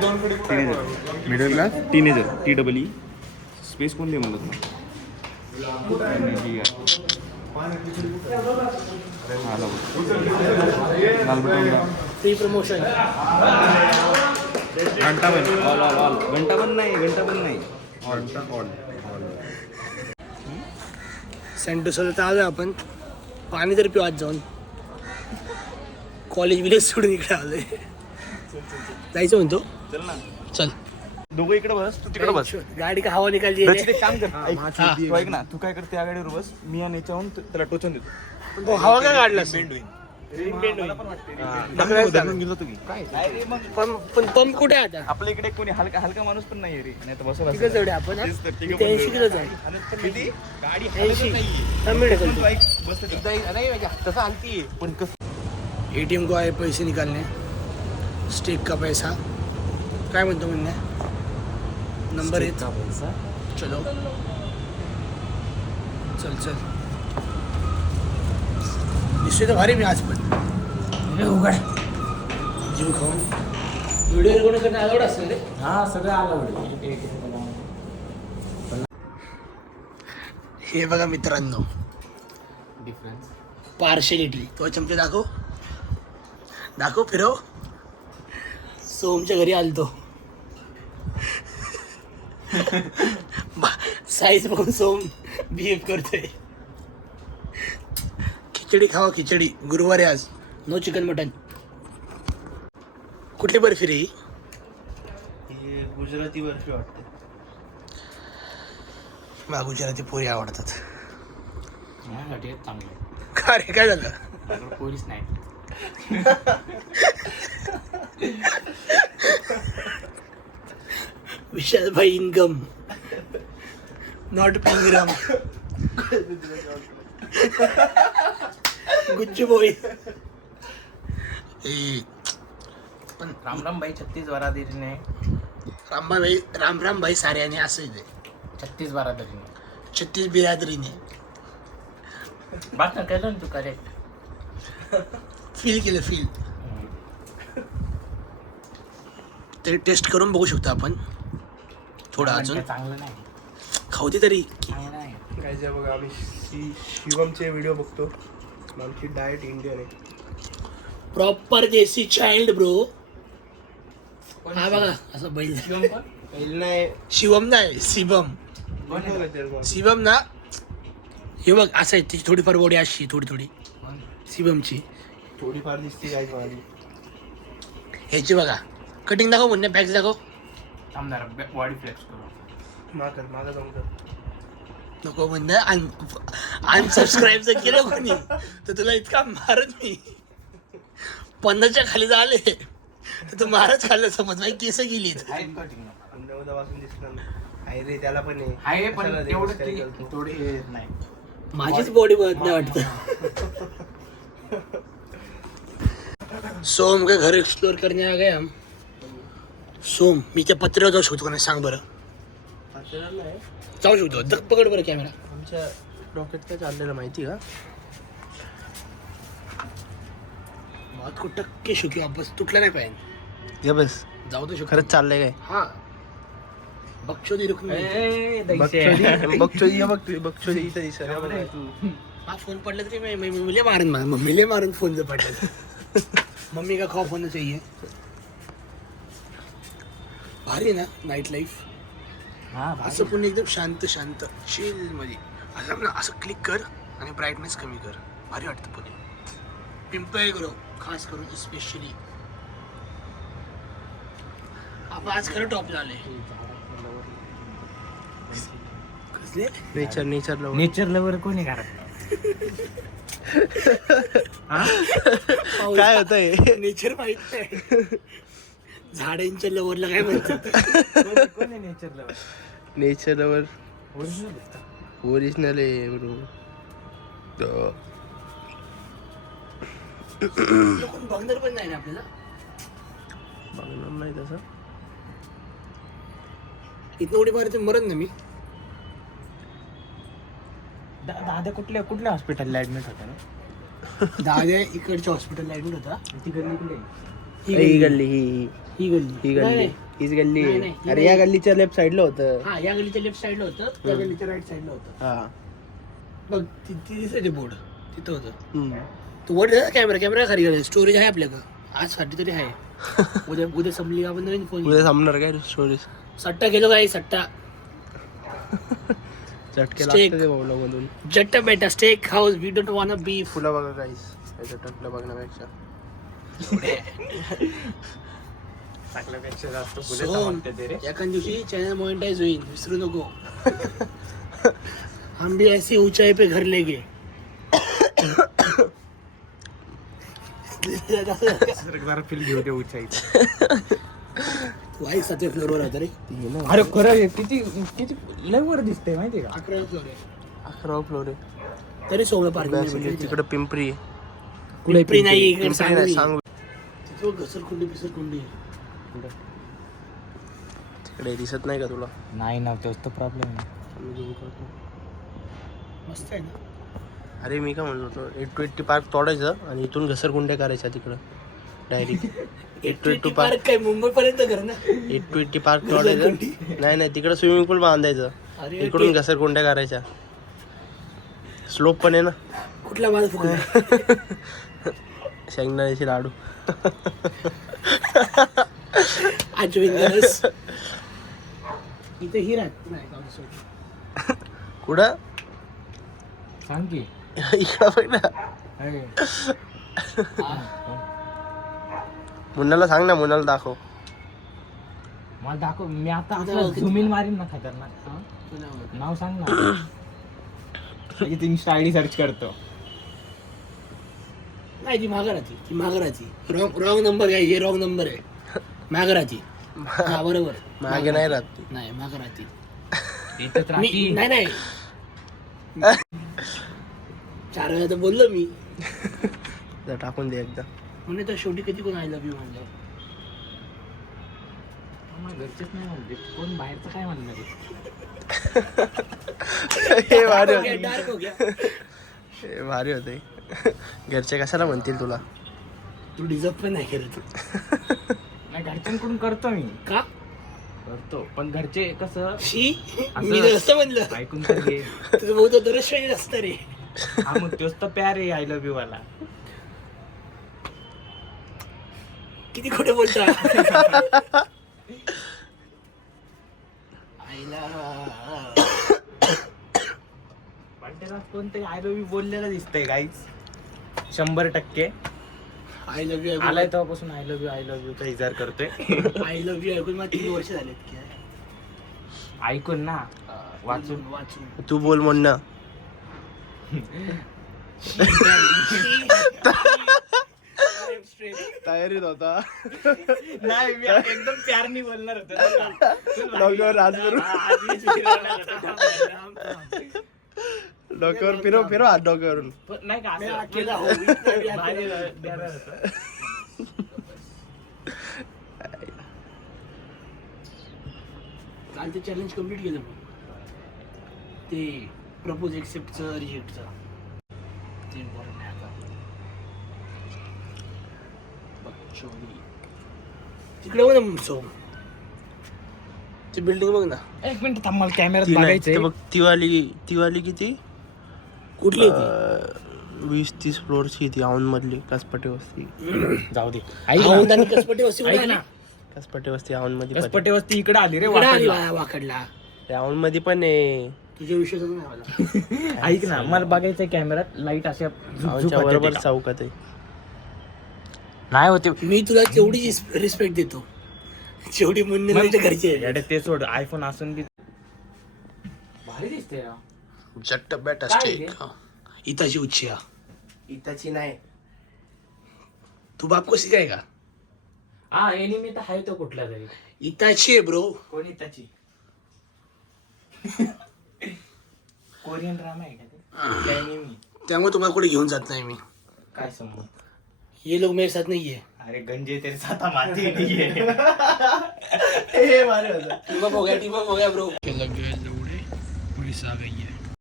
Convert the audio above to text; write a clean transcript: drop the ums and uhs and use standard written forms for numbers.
Middle class teenager TEE space कोण दे म्हणत ना फ्री प्रमोशन घंटाबन ऑल ऑल ऑल घंटाबन नाही सेंटोसला आलो आपण पाणी तर पिऊ आज जाऊन कॉलेज विलेज सोडून इकडे आलोय जायचं म्हणतो चल ना चल दोघं इकडे बस तू तिकडे बस गाडी का हवा निकालची रचित एक काम कर तू ऐक ना तू काय कर त्या गाडीवर बस मी आणि याच्याहून त्याला टोचून देतो तो हवा काय काढला बेंड होईल पण पंप कुठे आहे आता आपल्या इकडे कोणी हलका माणूस पण नाही रे नाही तर बसवला तिकडे जवळ आपण 80 किलोच आहे गाडी 80 तसं आणती पण ATM को आहे पैसे निकालने स्टेक का पैसा काय म्हणतो म्हणणे नंबर आहे पैसा चलो चल दिसतोय तर भारी मी आज पण उघड जीव खाऊन व्हिडिओ रेकॉर्ड करणे अलाउड असेल रे हा सगळं अलाउड हे बघा मित्रांनो डिफरन्स पार्शलिटी तो चमचे दाखव फिरव सोमच्या घरी आलतो साईज बघून सोम बिहेव करतोय खिचडी खावा खिचडी गुरुवार आहे आज नो चिकन मटन कुठली बर्फी रे हे गुजराती बर्फी वाटते मला गुजराती पोरी आवडतात माझ्यासाठी चांगलं का रे काय झालं पोलीस नाही विशाल भाई इनकम नॉट पिंगरम गुच्चू बॉय पण राम भाई 36 बरादरीने राम भाई साऱ्याने असं इथे 36 बरादरीने 36 बिरादरीने बात ना केलं ना तू करेक्ट फील केलं तरी टेस्ट करून बघू शकतो आपण थोडं अजून चांगलं नाही खाऊ दे तरी चांगलं नाही काय जे बघा आम्ही शिवमचे व्हिडिओ बघतो आमची डाएट इंडियन आहे प्रॉपर देसी चाइल्ड ब्रो हा बघा असं बैल नाही शिवम नाही शिवम ना हे बघ असं आहे तिची थोडीफार बॉडी अशी थोडी शिवमची थोडीफार दिसते काय माझी ह्याची बघा कटिंग दाखव म्हणणे पॅक्स दाखव आमदार बॉडी फ्लेक्स करू मागं जाऊन कर नको म्हणणं अनसबस्क्राईब जर केलं कोणी तर तुला इतका मारत मी 50च्या खाली झाले तर तू मारच खाल्लं समज माझी केस गेली वाजून दिसणार आहे रे त्याला पण आहे पण एवढं थोडे नाही माझीच बॉडी बघत नाही वाटतं सोम के घर एक्सप्लोर करने आ गए हम सोम मी त्या पत्र्यावर जाऊ शकतो का नाही सांग बरं जाऊ शकतो दक पकड बरं कॅमेरा आमच्या डॉक्यात काय चाललेलं माहिती का बहुत को टक्के शुकी वापस तुटला नाही पाहिजे ये बस जाऊ दे शकतो खरंच चाललंय काय हा बक्षोदी रुक बघतोय इथं दिसत हा फोन पडला तरी मम्मीले मारून मम्मीले मारून फोन जर पडला मम्मी का खौफ होना चाहिए भारी ना नाईट लाईफ असं पण एकदम शांत चिल मध्ये असं ना असं क्लिक कर आणि ब्राईटनेस कमी कर भारी वाटतं पुणे पिंपळ करो खास करून स्पेशली आपण आज खरं टॉप झाले कसले नेचर लवर कोणी करत काय होतंय नेचर माहित नाही झाडांच्या लवरला काय म्हणतात कोणी nature lover nature lover original आहे कोण बघणार पण नाही ना आपल्याला बघणार नाही तसं इथं उडी मारते मरण ना मी दादा कुठल्या हॉस्पिटलला ऍडमिट होता ना दादा इकडच्या हॉस्पिटलला ऍडमिट होता ती गल्ली कुठे ही गल्ली ही गल्ली ही गल्ली. नाही, हीच गल्ली नाही, नाही, ही अरे या नाही. गल्लीच्या लेफ्ट साईडला होतं. हा या गलीच्या लेफ्ट साईडला होतं, त्या गलीच्या राईट साईडला होतं. हा बघ ती दिसायचे बोर्ड तिथं होतं. हम्म. तू वर कॅमेरा खाली गेला, स्टोरेज आहे आपल्याकडं आज साठी तरी आहे. उद्या संपली का आपण नवीन फोन उद्या थांबणार काय स्टोरीज सट्टा गेलो काय सट्टा चटके Steak. लागते भाऊला मधून. जट्टा बेटा steak house we don't want beef. फुलं बघा काहीच टकलं बघण्यापेक्षा टाकल्यापेक्षा जास्त सोन, फुले वाटते ते रे. एका दिवशी चॅनल मॉनिटाइज होईल, विसरू नको. हम भी ऐसी ऊंचाई पे घर लेंगे. जरा फील घेऊ दे उंचाईचं. तू आई 7व्या फ्लोअरवर होता रे. अरे खरं आहे, किती किती लय वर दिसते माहितीये का? 11व्या फ्लोअर आहे 11 फ्लोर आहे. तरी 16 पार्किंग. तिकडे पिंपरी पिंपरी नाही इकडे पिंपरी नाही सांगू तिथं घसरकुंडी तिकडे दिसत नाही का तुला? नाही ना, तोच तर प्रॉब्लेम आहे. मी zoom करतो. मस्त आहे ना. अरे मी काय म्हणत होतो 820 पार्क तोडायचं आणि इथून घसरगुंड्या करायच्या तिकडं डायरेक्ट 820 पार्क पार्क काय मुंबई पर्यंत घर ना. 820 पार्क तोडायचं. नाही तिकडं स्विमिंग पूल बांधायचं, अरे इकडून घसरगुंड्या करायच्या. स्लोप पण आहे ना. कुठला माझा फुकला शेंगदाण्याची लाडू आजविंदरस इथे ही राहत नाही जाऊ दे, सोड. कुठं सांग की. इकडं बघ ना. अरे, मुन्नाला सांग ना, मुन्नाला दाखव. मला दाखव, मी आता तुझं आपलं नाव किती? झुमीन मारीन ना खतरनाक. हा? तुला आवडतं. नाव सांग ना. लगेच इन्स्टा आयडी सर्च करतो. नाही ती माघाराची रॉंग नंबर आहे, हे रॉंग नंबर आहे. माघाराची हा बरोबर. मागे नाही राहत ती. नाही माघाराची इथंच राहती. नाही 4 वेळा तर बोललो मी. जरा टाकून दे एकदा. म्हणे तर शेवटी कधी कोण आय लव्ह यू म्हणलं. आम्हाला घरचेच नाही म्हणले, कोण बाहेरचं काय म्हणणार आहे? हे भारी होते, डार्क हो गया. हे भारी होते. घरचे कशाला म्हणतील तुला? तू डिझर्व पण नाही करत. नाही, घरच्यांकडून करतो मी. का करतो, पण घरचे कसं शी असं- मी तर असं म्हणलं. ऐकून तर घे. तुझं भाऊ तर दरच वेळी असतं रे. हा मग तोच तर प्यार आहे आय लव्ह यू वाला. किती खोटं बोलता. आईला वाटेला कोणतरी आय लव्ह यू बोललेलं दिसतंय गाईच 100%. आय लव्ह यू आलाय तेव्हापासून आय लव्ह यू चा इजार करतोय. आय लव्ह यू ऐकून मला 3 वर्ष झालेत की. ऐकून ना, वाचून. वाचून तू बोल म्हणणं. तयारीत होता. नाही, मी एकदम प्यारनी बोलणार होतो. डोक्यावर हात डोक्यावर फिरव हात डोक्यावरून. नाही का मी असं अकेला हो, भारी देणार होतं. काल ते चॅलेंज कम्प्लीट केलं मग. ते प्रपोज एक्सेप्टचं रिजेक्टचं ते इम्पॉर्टंट आहे आता. बघ, शोधी. तिकडे बघ ना सो ती बिल्डिंग बघ ना. एक मिनिट थांब, मला कॅमेऱ्यात ती नाही, बघायचंय. ते बघ तीवाली किती कुठली आहे ती? 20-30 फ्लोअरची ती औंध मधली कसपटे वस्ती. जाऊ दे. औंध आणि कसपटे वस्ती कुठे ऐक आली? ना, कसपटे वस्ती औंध मध्ये कसपटे वस्ती इकडे आली रे. इकडे आली वाकडला. वाकडला. औंध मध्ये पण आहे. तुझ्या विषयच नाही मला. ऐक ना, मला बघायचंय कॅमेऱ्यात लाईट अशा औंधच्या बरोबर चौकात आहे. नाही होते. मी तुला तेवढी रिस्पेक्ट देतो जेवढी म्हणणे तुझ्या घरचे आहे. याडे ते सोड, आयफोन असून बी भारी दिसते. जट्ट बेटा काय स्टेक. इताची उच्छिया. इताची नाही. तू बाप कशी काय का? हा, एनिमी तर आहे तो कुठला तरी. इताची आहे ब्रो. कोणी त्याची कोरियन ड्रामा आहे का ते? एनिमी. त्यामुळे तुम्हाला कुठे घेऊन जात नाही मी. काय संबंध? ये लोग मेरे साथ नहीं है. अरे गंजे तेरे साथ माती नहीं है. टीम अप हो गया ब्रो. लगे लौड़े पुलिस आ गई